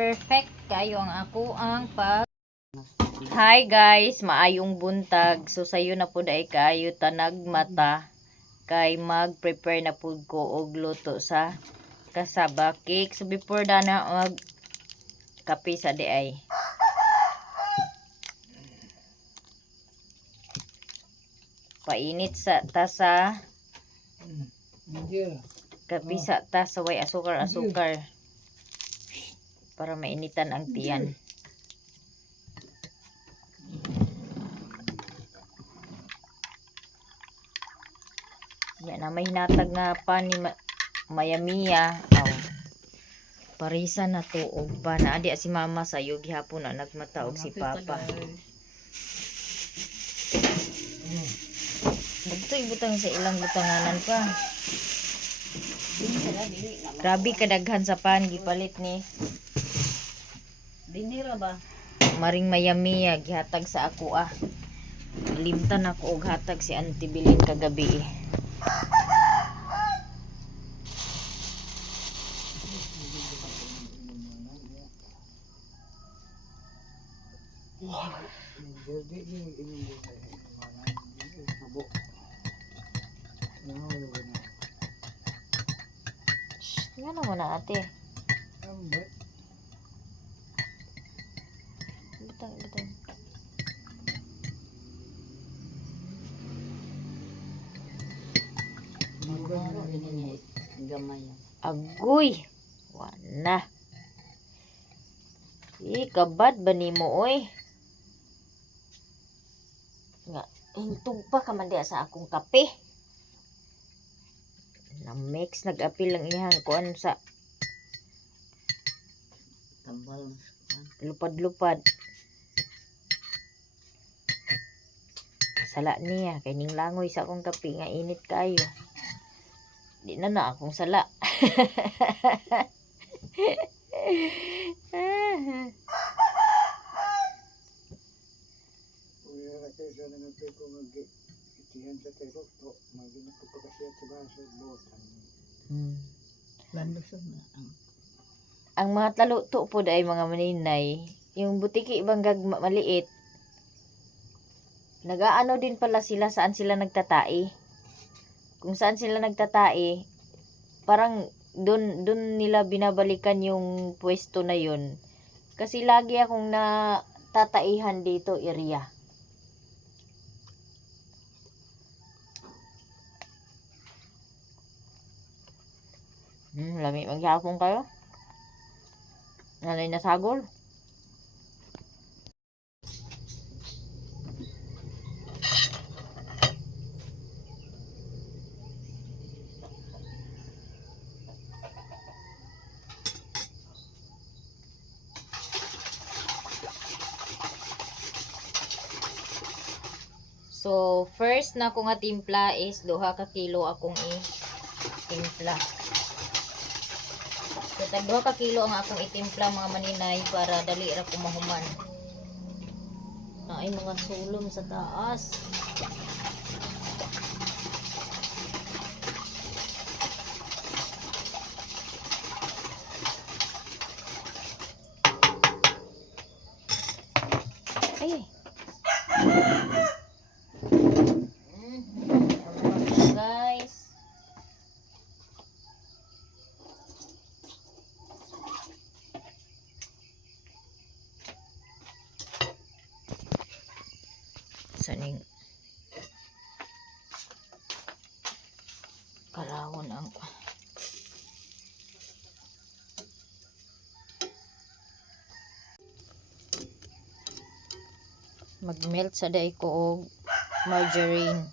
perfect kayo ang ako ang pag. Hi guys, maayong buntag. So sayo na pud ay kayo tanag mata kay mag-prepare na pud ko og luto sa cassava cake. So before na mag kape sa di ay. Painit sa tasa. Kape sa tasa way asukar para mainitan ang tiyan. Yan na may hinatag nga pa ni Mayamiya. Parisa na to og pa na adi si mama sayo gihapon na nagmata og si papa. Dito ibutang sa ilang butanganan pa. Grabe kadaghan sa pan gipalit ni Dinira ba? Maring Mayamiya gihatag sa ako Limtan ako og hatag si Auntie Bilin kagabi. Nga naman na ate. Butang. Agoy. Wana. Kabad ba nimo oy? Nga, hintog pa ka man diya sa akong kape. Na-mix, nag-apil lang iyang kuan sa Tambal. lupad-lupad. Sala niya, kay ning langoy sa akong kape nga init kayo. Di na akong sala. Ang mga taluto po ay mga maninay, yung butiki banggag maliit, nagaano din pala sila saan sila nagtatai. Kung saan sila nagtatai, parang dun nila binabalikan yung pwesto na yun. Kasi lagi akong natataihan dito area. Lami maghapon kayo. Nalay na sagol. So, first na ko nga timpla is 2 ka kilo akong timpla. So, tag 2 ka kilo ang akong itimpla mga maninay para dali ra ko mahuman. Ay mga sulom sa taas. Ay. Guys. Saning kalawon ang mag-melt sa day ko og margarine.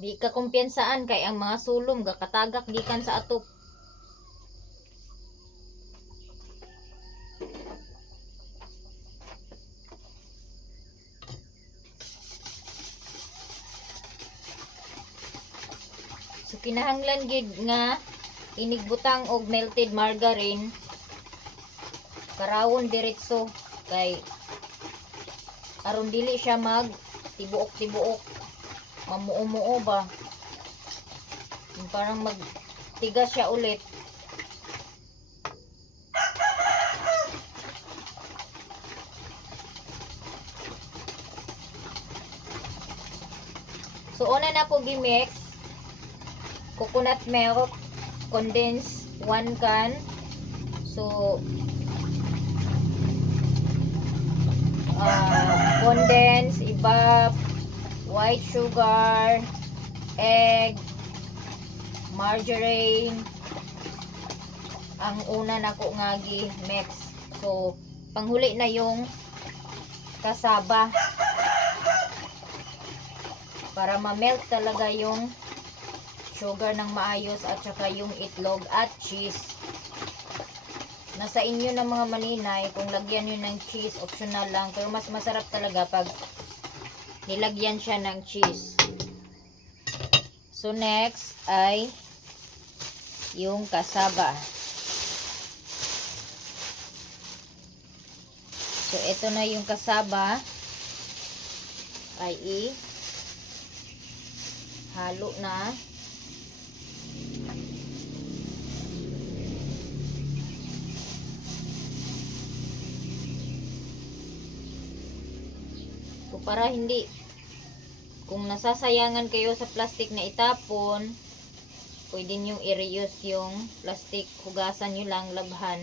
Di ka kumpiyansaan kay ang mga sulom gakatagak gikan sa atop. So kinahanglan gid nga inigbutang og melted margarine karawon diretso kay aron dili siya mag tibuok-tibuok, mamuo-muo ba, yung parang magtigas siya ulit. So una na ko gimix coconut milk condensed 1 can. So condensed, evap, white sugar, egg, margarine ang una nako nga gi-mix. So panghuli na yung kasaba para ma-melt talaga yung sugar ng maayos at saka yung itlog at cheese. Nasa inyo ng mga maninay kung lagyan nyo ng cheese, optional lang, pero mas masarap talaga pag nilagyan siya ng cheese. So next ay yung kasaba. So ito na yung kasaba ay halo na. So para hindi, kung nasasayangan kayo sa plastic na itapon, pwede nyo i-reuse yung plastic, hugasan nyo lang, labhan,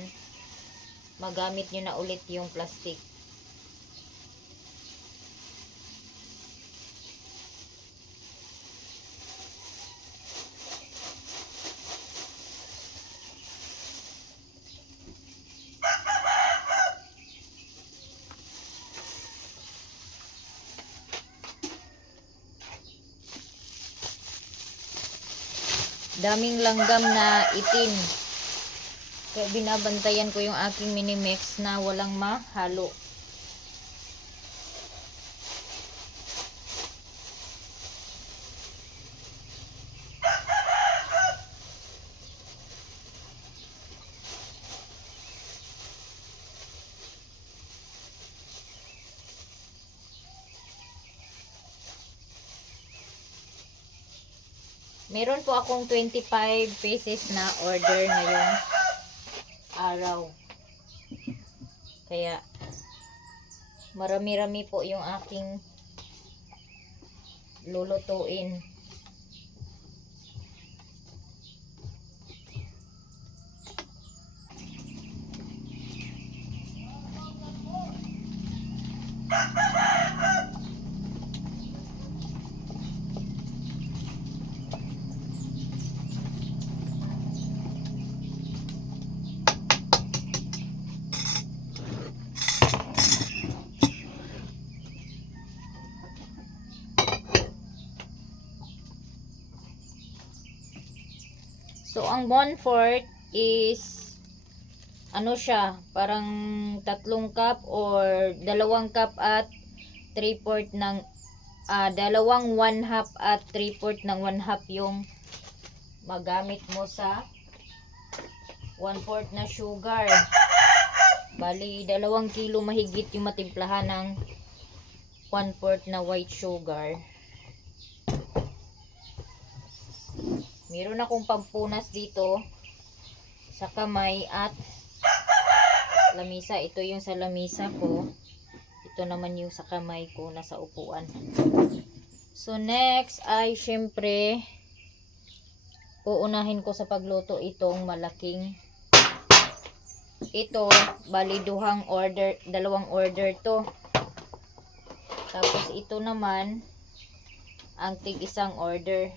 magamit nyo na ulit yung plastic. Daming langgam na itim. Kaya binabantayan ko yung aking mini mix na walang mahalo. Meron po akong 25 pieces na order ngayong araw. Kaya marami-rami po yung aking lulutuin. So, ang 1/4 is ano siya, parang 3 cup or 2 cup at 3/4 ng dalawang 1/2 at 3/4 ng 1/2 yung magamit mo sa 1/4 na sugar. Bali, 2 kilo mahigit yung matimplahan ng 1/4 na white sugar. Meron akong pampunas dito sa kamay at lamisa. Ito yung sa lamisa ko. Ito naman yung sa kamay ko nasa upuan. So next ay syempre uunahin ko sa pagluto itong malaking ito. Bali dalawang order to. Tapos ito naman ang tig isang order.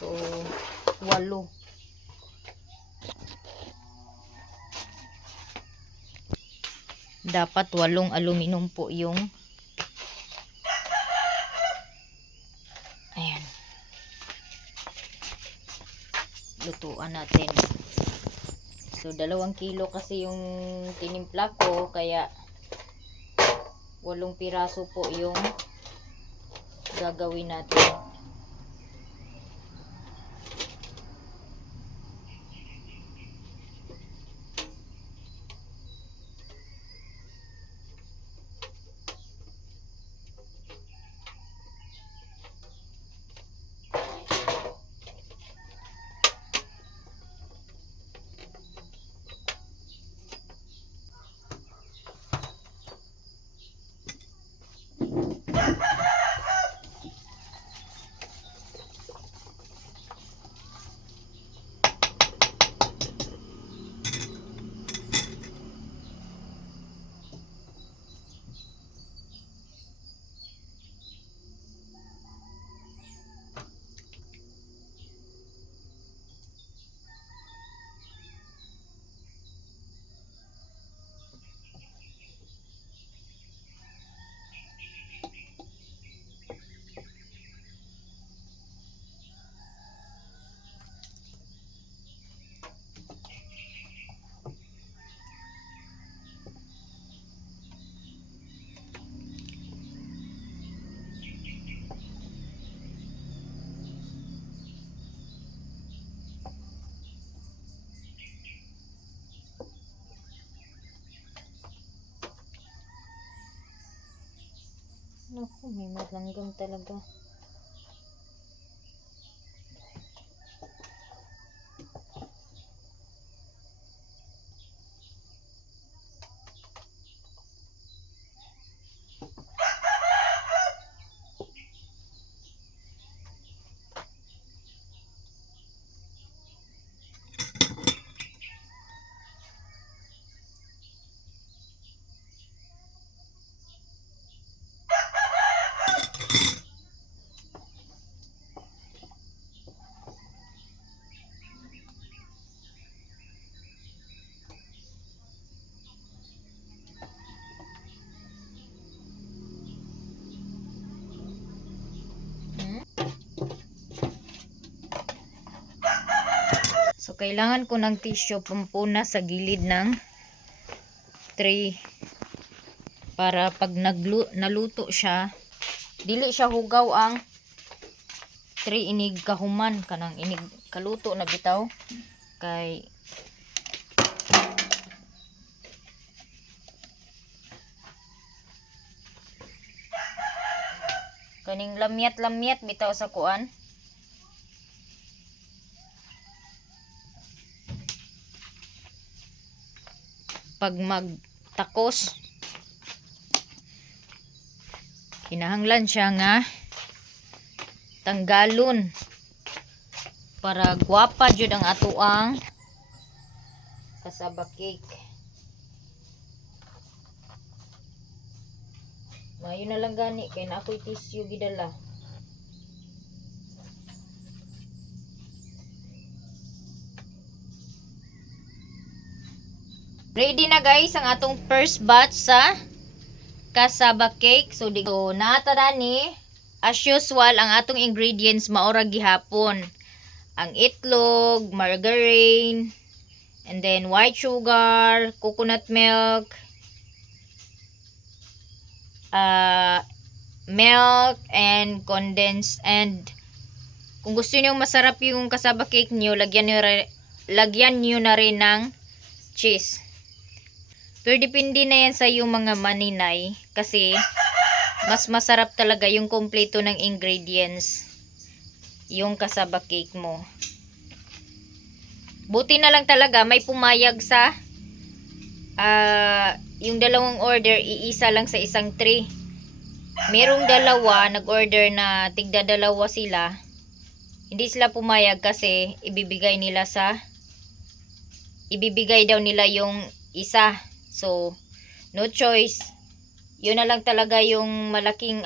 So, 8. Dapat 8 aluminum po yung ayan. Lutuan natin. So, 2 kilo kasi yung tinimpla ko, kaya 8 piraso po yung gagawin natin. Naku, may malanggam talaga. So, kailangan ko ng tissue pampuna sa gilid ng tray para pag naluto siya, dili siya hugaw ang tray inig kahuman kanang inig kaluto na bitaw kay kaning lamyat bitaw sa kuan. Pag magtakos, kinahanglan siya nga tanggalon para gwapa jud ang atuang kasaba cake. Mayo na lang gani kay na ako'y tissue gidala. Ready na guys ang atong first batch sa cassava cake. So naata na ni as usual ang atong ingredients maura gihapon. Ang itlog, margarine, and then white sugar, coconut milk, milk and condensed, and kung gusto niyo masarap yung cassava cake niyo, lagyan niyo na rin ng cheese. Pero depende na yan sa yung mga maninay kasi mas masarap talaga yung kompleto ng ingredients. yung cassava cake mo. Buti na lang talaga may pumayag sa yung dalawang order, iisa lang sa isang tray. Merong dalawa, nag-order na tigda dalawa sila. Hindi sila pumayag kasi ibibigay daw nila yung isa. So, no choice. Yun na lang talaga yung malaking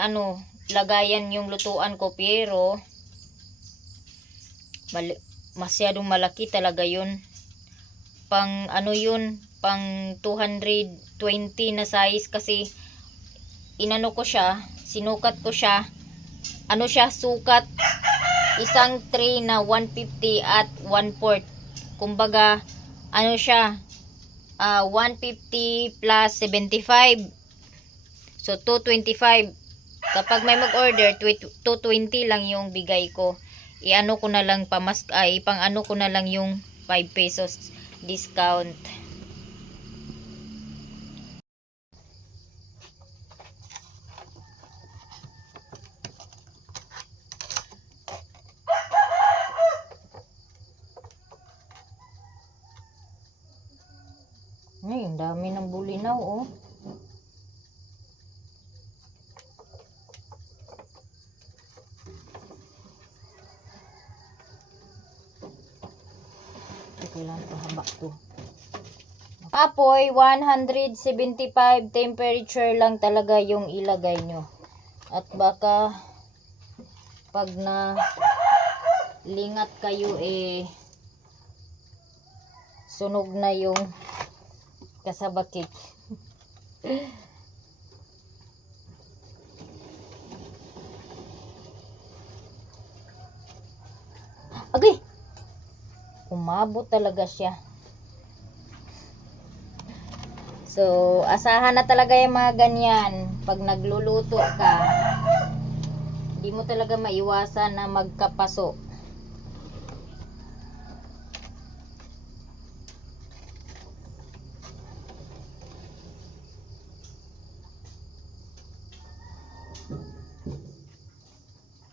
lagayan yung lutuan ko, pero masyadong malaki talaga yun. Pang yun, pang 220 na size kasi sinukat ko siya. Sukat isang tray na 150 at 1/4. Kumbaga, 150 plus 75. So, 225. Kapag may mag-order, 220 lang yung bigay ko. Pang ko na lang yung 5 pesos discount. Ay, ang dami ng bulinaw, oh. Kailangan pahaba to. Apoy 175 temperature lang talaga yung ilagay nyo. At baka pag na lingat kayo sunog na yung cassava cake. Agay! Umabot talaga siya. So, asahan na talaga yung mga ganyan. Pag nagluluto ka, hindi mo talaga maiwasan na magkapaso.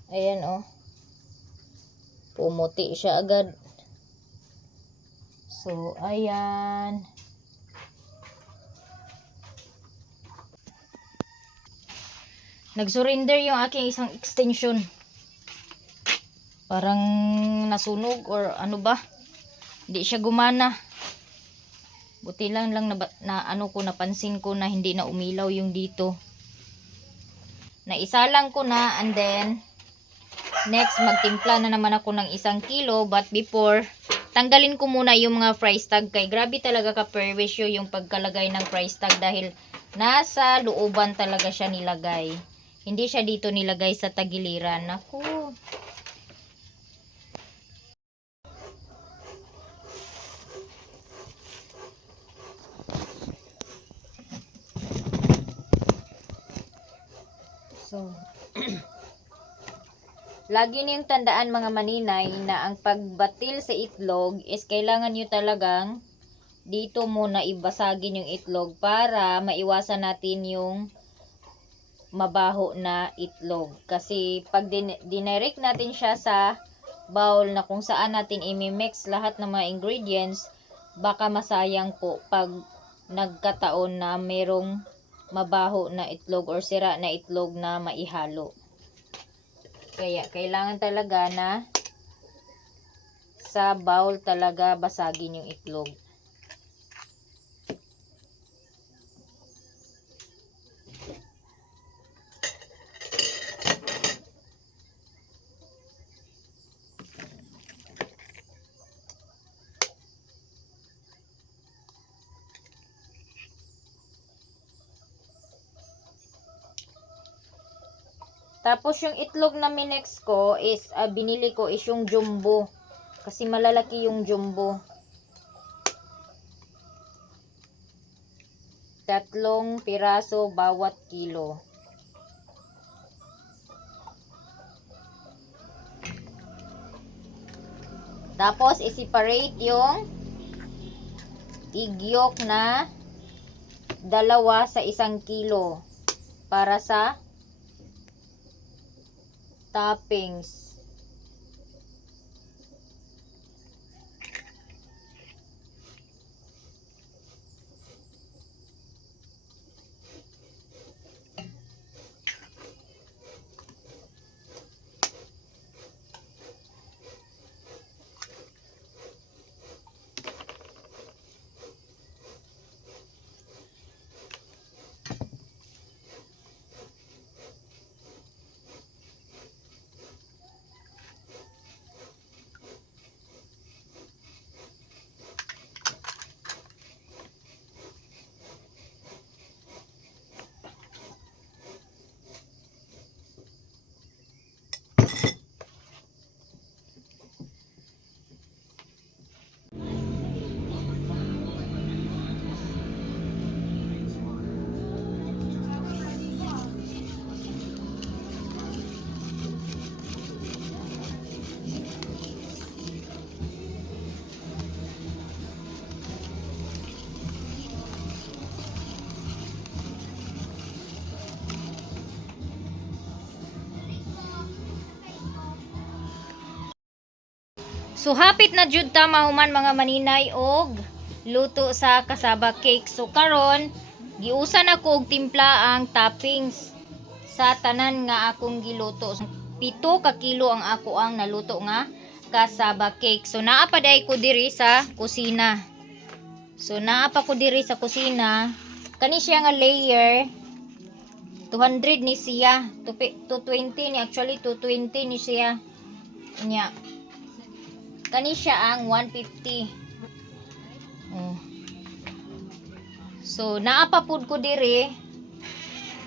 Ayan, oh. Pumuti siya agad. So, ayan. Nag-surrender yung aking isang extension. Parang nasunog or ano ba? Hindi siya gumana. Buti lang napansin ko na hindi na umilaw yung dito. Naisalang ko na, and then next magtimpla na naman ako ng 1 kilo, but before tanggalin ko muna yung mga price tag kay grabe talaga ka-perwisyo yung pagkalagay ng price tag dahil nasa looban talaga siya nilagay. Hindi siya dito nilagay sa tagiliran. Naku. So, lagi niyong tandaan mga maninay na ang pagbatil sa itlog is kailangan niyo talagang dito muna ibasagin yung itlog para maiwasan natin yung mabaho na itlog. Kasi pag dinirect natin siya sa bowl na kung saan natin imimix lahat ng mga ingredients, baka masayang po pag nagkataon na merong mabaho na itlog or sira na itlog na maihalo. Kaya kailangan talaga na sa bowl talaga basagin yung itlog. Tapos yung itlog na minex ko is binili ko is yung jumbo. Kasi malalaki yung jumbo. 3 piraso bawat kilo. Tapos i-separate yung egg yolk na 2 sa 1 kilo para sa toppings. So hapit na jud ta mahuman mga maninay og luto sa cassava cake. So karon giusan ako og timpla ang toppings sa tanan nga akong giluto. So, 7 ka kilo ang ako ang naluto nga cassava cake. So naa pa day ko diri sa kusina. Kani siya nga layer 200 ni siya. 220 ni actually 220 ni siya. Nya. Kani siya ang 150. Oh. So naa pa pud ko diri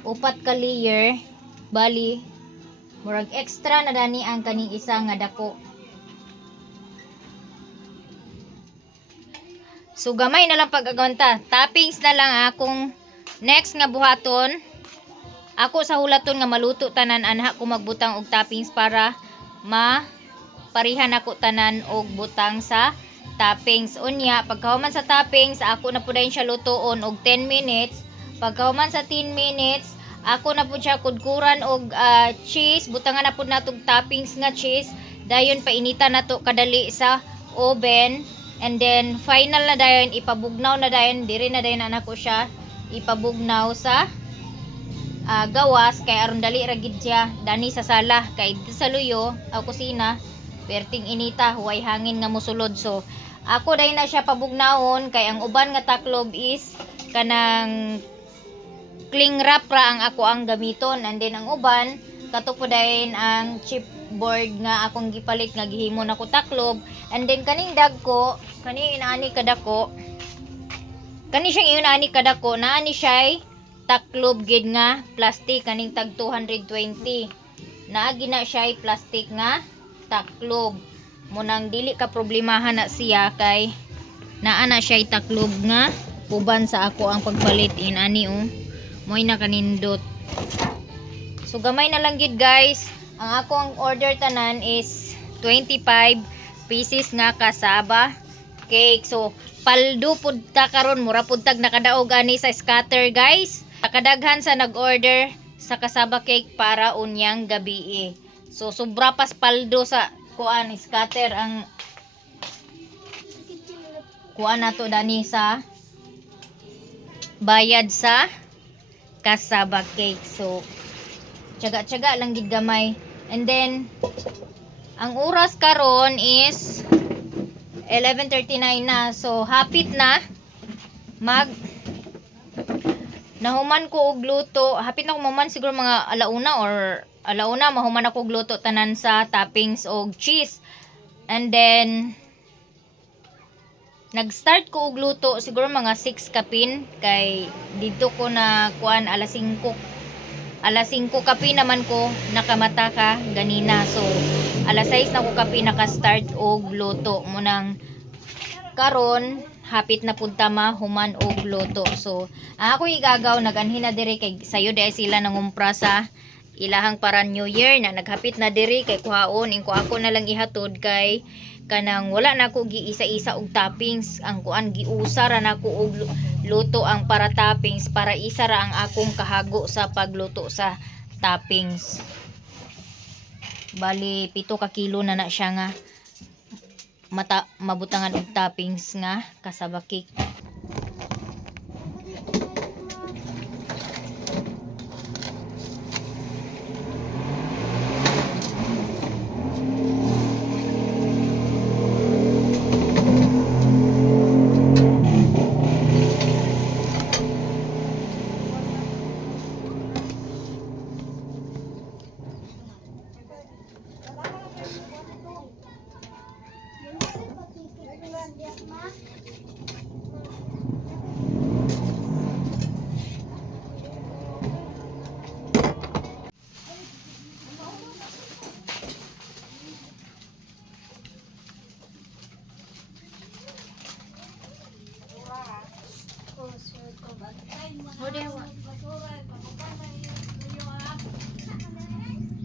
4 ka layer. Bali murag extra na dani ang kaning isa nga dako. So gamay na lang pag-agawanta. Toppings na lang akong next nga buhaton. Ako sa hulaton nga maluto tanan anha ko magbutang og toppings para parihan ako tanan og butang sa toppings. Unya pagkahuman sa toppings ako na pud siya lutoon og 10 minutes. Pagkahuman sa 10 minutes ako na pud siya kudkuran og cheese. Butangan na pud natog toppings nga cheese. Dayon painitan nato kadali sa oven. And then final na dayon ipabugnaw na dayon diri na dayon anak ko siya ipabugnaw sa gawas kay aron dali ra gid siya dani sa sala kay sa luyo o kusina perting inita huway hangin nga mosulod. So ako dayon na siya pabugnawon kay ang uban nga taklob is kanang cling wrap ra ang ako ang gamiton, and then ang uban kato po dayon ang chipboard nga akong gipalit nga gihimo na ko taklob. And then kaning dagko kani inaani kadako kani siyang inaani kadako naani siya taklob gid nga plastic kaning tag 220 naagi na siya plastic nga taklob munang dili ka problemahan na siya kay naa na siya taklob nga uban sa ako ang pagpalit inani moy na kanindot. So gamay na lang gid guys. Ang akong order tanan is 25 pieces nga cassava cake. So paldo pud ta karon mura pud tag nakadaog ani sa scatter guys. Kadaghan sa nag-order sa cassava cake para unyang gabi. So sobra pas paldo sa kuan scatter ang kuan nato dani sa bayad sa cassava cake. So tiyaga-tiyaga lang gid gamay. And then ang oras karon is 11:39 na. So hapit na nahuman ko og luto. Hapit na ko mahuman siguro mga alauna mahuman ako og luto tanan sa toppings og cheese. And then nag-start ko og luto siguro mga 6 kapin kay dito ko na kuan alas 5 kapi naman ko nakamata ka ganina. So alas 6 na ko kapi naka-start og luto munang karon hapit na pud ta mahuman og luto. So ako igagaw naganhin na diri kay sayo di sila nangumpra sa ilahang para New Year na naghapit na diri kay kuhaon inko ako na lang ihatod kay kanang wala na ko giisa-isa og toppings ang kuan giusa ra nako og luto ang para toppings para isa ra ang akong kahago sa pagluto sa toppings. Bali 7 ka kilo na siya nga mabutangan og toppings nga cassava cake.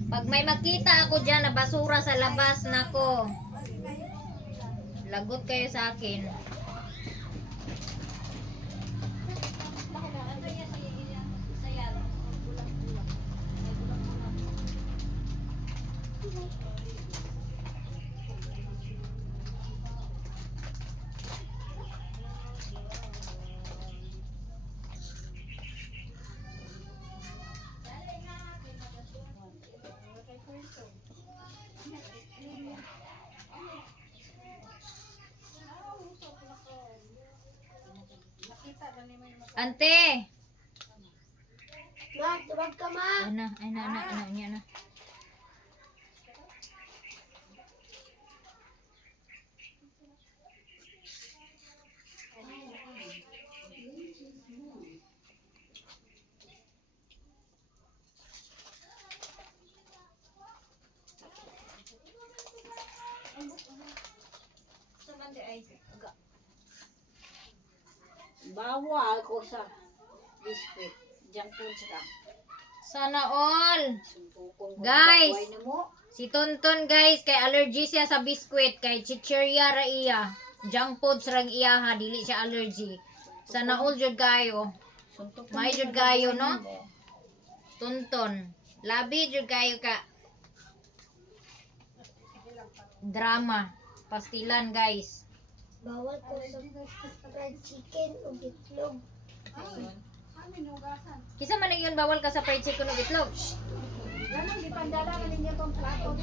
Pag may makita ako dyan na basura sa labas, nako, lagot kayo sa akin. Ante. Ma, tawag ka ma. Ay na, niya na. Bawal ko sa biskwit. Junk food sila. Sana all. Sumpukong ko Guys. baboy na mo. Si Tonton guys, kay allergy siya sa biskwit, kay chichirya ra iya. Junk food rag iya ha, dili siya allergy. Sana all jud kayo. Sumpukong May jud kayo no? Tonton. Labi jud kayo ka. Drama. Pastilan guys. Bawal ko sa fried chicken o itlog. Kisa man yun bawal ka sa fried chicken ug itlog. Ganun, di pandala man ninyo tong plato.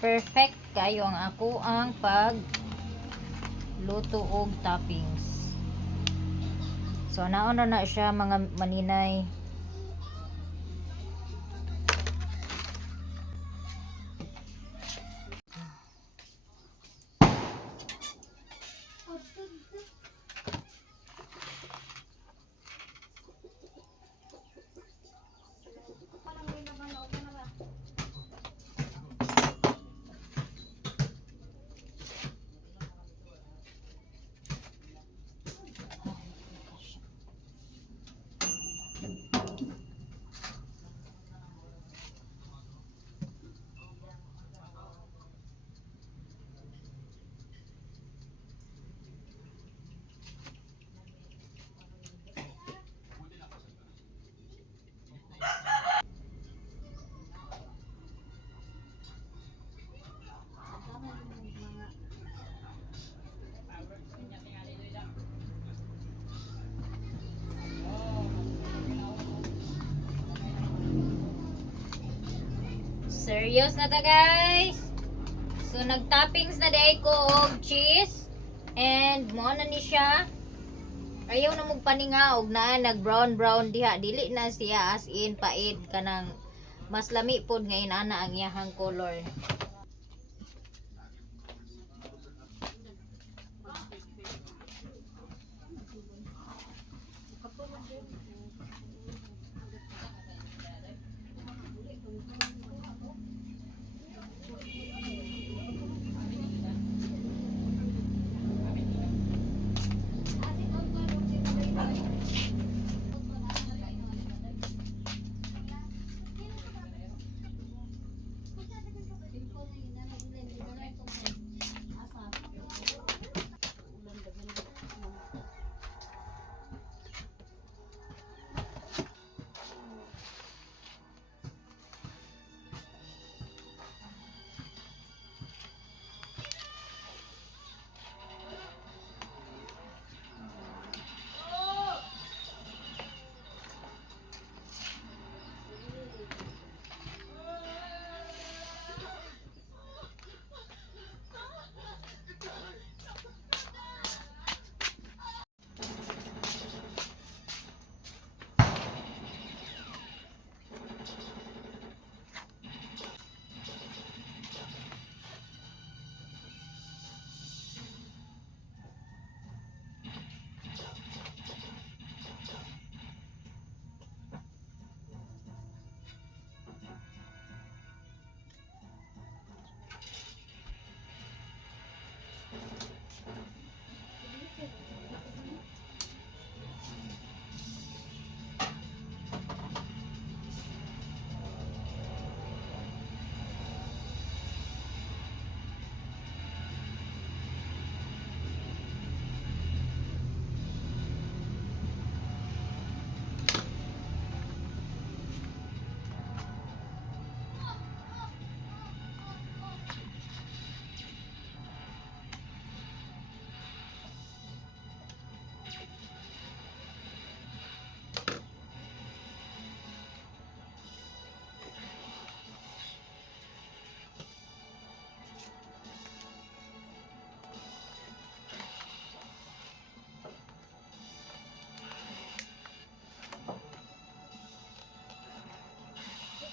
Perfect kayo ang ako ang pag luto og toppings. So nauna na siya mga maninay. Serious na ta guys. So nag-toppings na day ko og cheese and mo na ni siya. Ayaw na magpaninga og na nag brown diha, dili na siya as in paid kanang mas lami pod nga inana ang iyahang color.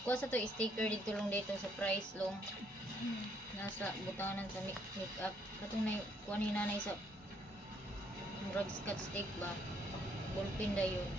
Kuha sa to sticker dito lang dito sa price long. Nasa butanan sa make up. Katong na kuha ni nanay sa murag scotch tape ba. Ballpen da yun.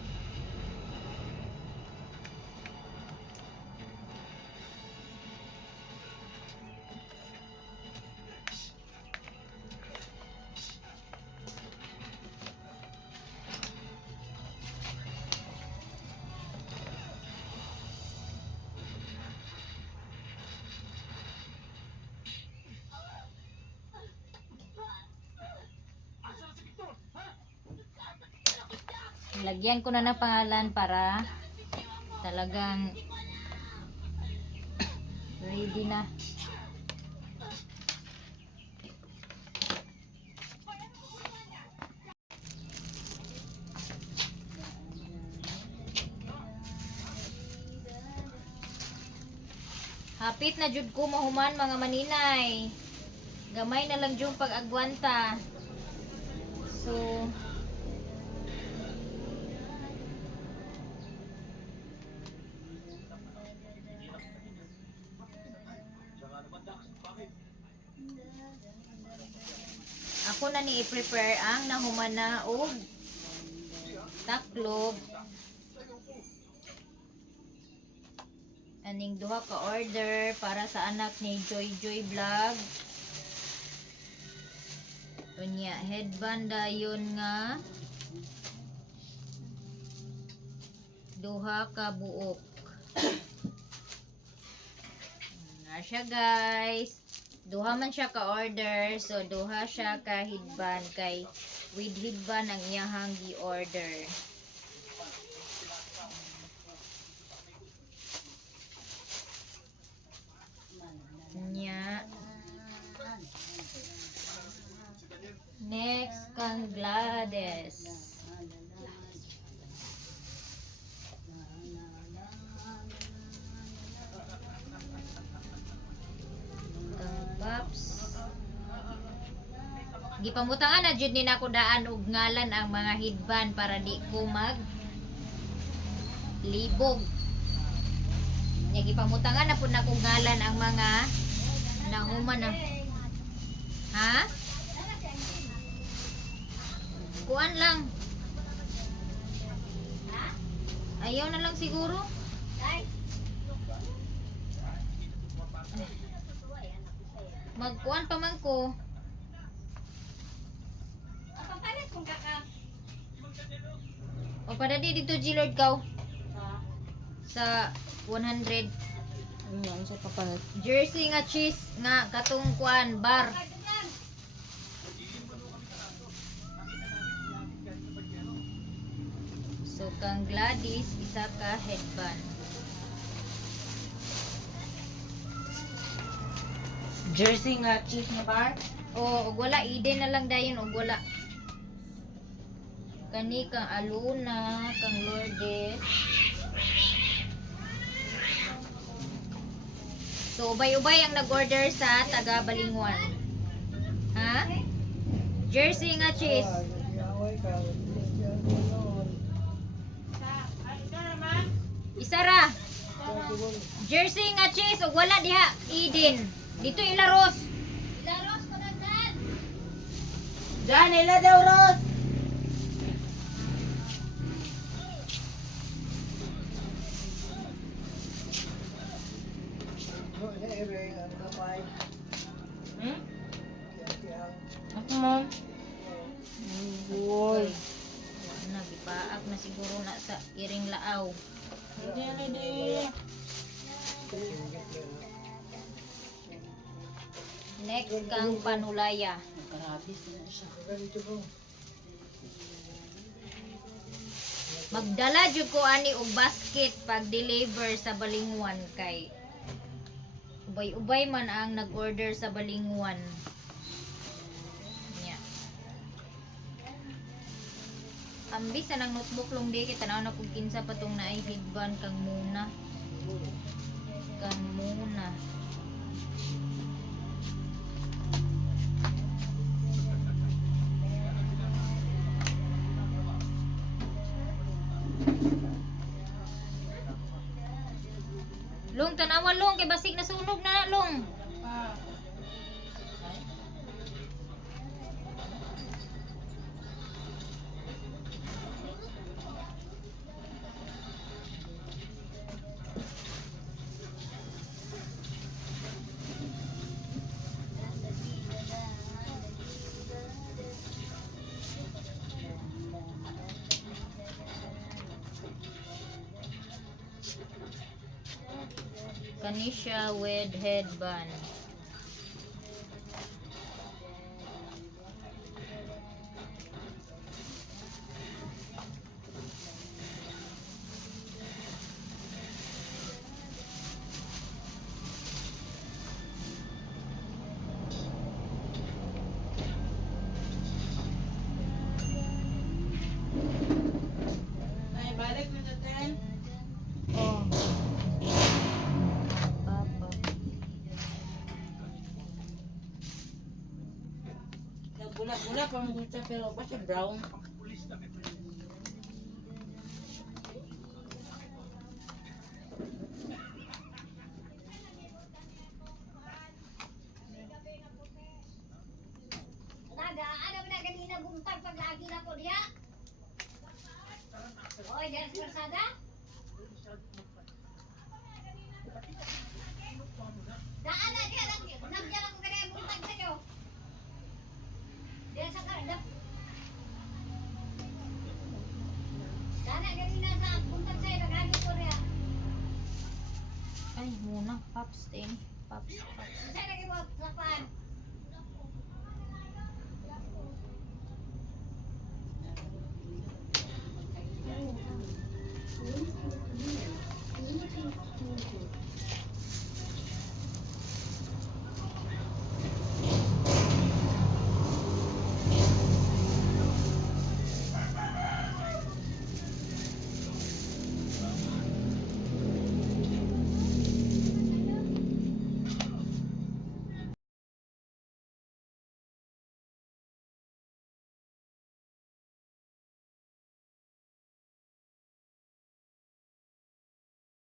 Lagyan ko na ng pangalan para talagang ready na. Hapit na jud ko mahuman mga maninay. Gamay na lang jud pag-agwanta. So ako na ni i-prepare ang nahumana og taklob. Aning duha ka order para sa anak ni Joy Joy Vlog. Unya headband dayon nga duha ka buok. Na siya guys. Duha man siya ka order, so duha siya ka headband kay with headband ang iyahang gi-order. Nya. Next kang Gladys. Paps. Gipamutangan na jud ni nako daan og ngalan ang mga headband para di ko mag libog. Nya gipamutangan na pud nako ngalan ang mga nahuman na. Ha? Kuan lang. Ayaw na lang siguro. Magkuan pa man ko. O padadi dito G-Lord kaw. Sa 100. Ano sa papalit? Jersey nga cheese nga katong kuan bar. So kang Gladys isa ka headband. Jersey nga cheese na bar? O og wala Eden na lang dayon og wala. Kani kang Aluna, kang Lourdes. So ubay-ubay ang nag-order sa taga Balingwan. Ha? Jersey nga cheese. Isa ra. Jersey nga cheese ug wala diha Eden. Dito ilaros. Ilaros ko na dyan. Diyan, ila daw, Ros! Hmm? Ako, ma'am. Boy. Nagipaak na siguro na sa iring laaw. Hindi. Next kang Panulaya. Karabis na siya. Magdala jud ko ani og basket pag deliver sa Balingwan kay ubay-ubay man ang nag-order sa Balingwan. Nya. Ambis na ng notebook long day kita na kung kinsa patong naay headband kang muna. Kang muna. Lo, tanawa long kay basig nasunog na long. Kanisha with headband. Ay, balik na natin. Oh. Papa. Nagbula-bula pa mo siya pero pa siya brown. Naga, ano ba na ganina buntag pag lagi na ko diya? Oy, diyan sa kalsada? Daan na diya, nagyan ako ganina buntag sa iyo. Diyan sa kalsada. Daan na ganina sa buntag sa iyo, lagi ko diya. Ay, muna. Pops, ting. Pops, pops. Saan lagi mo sa pan?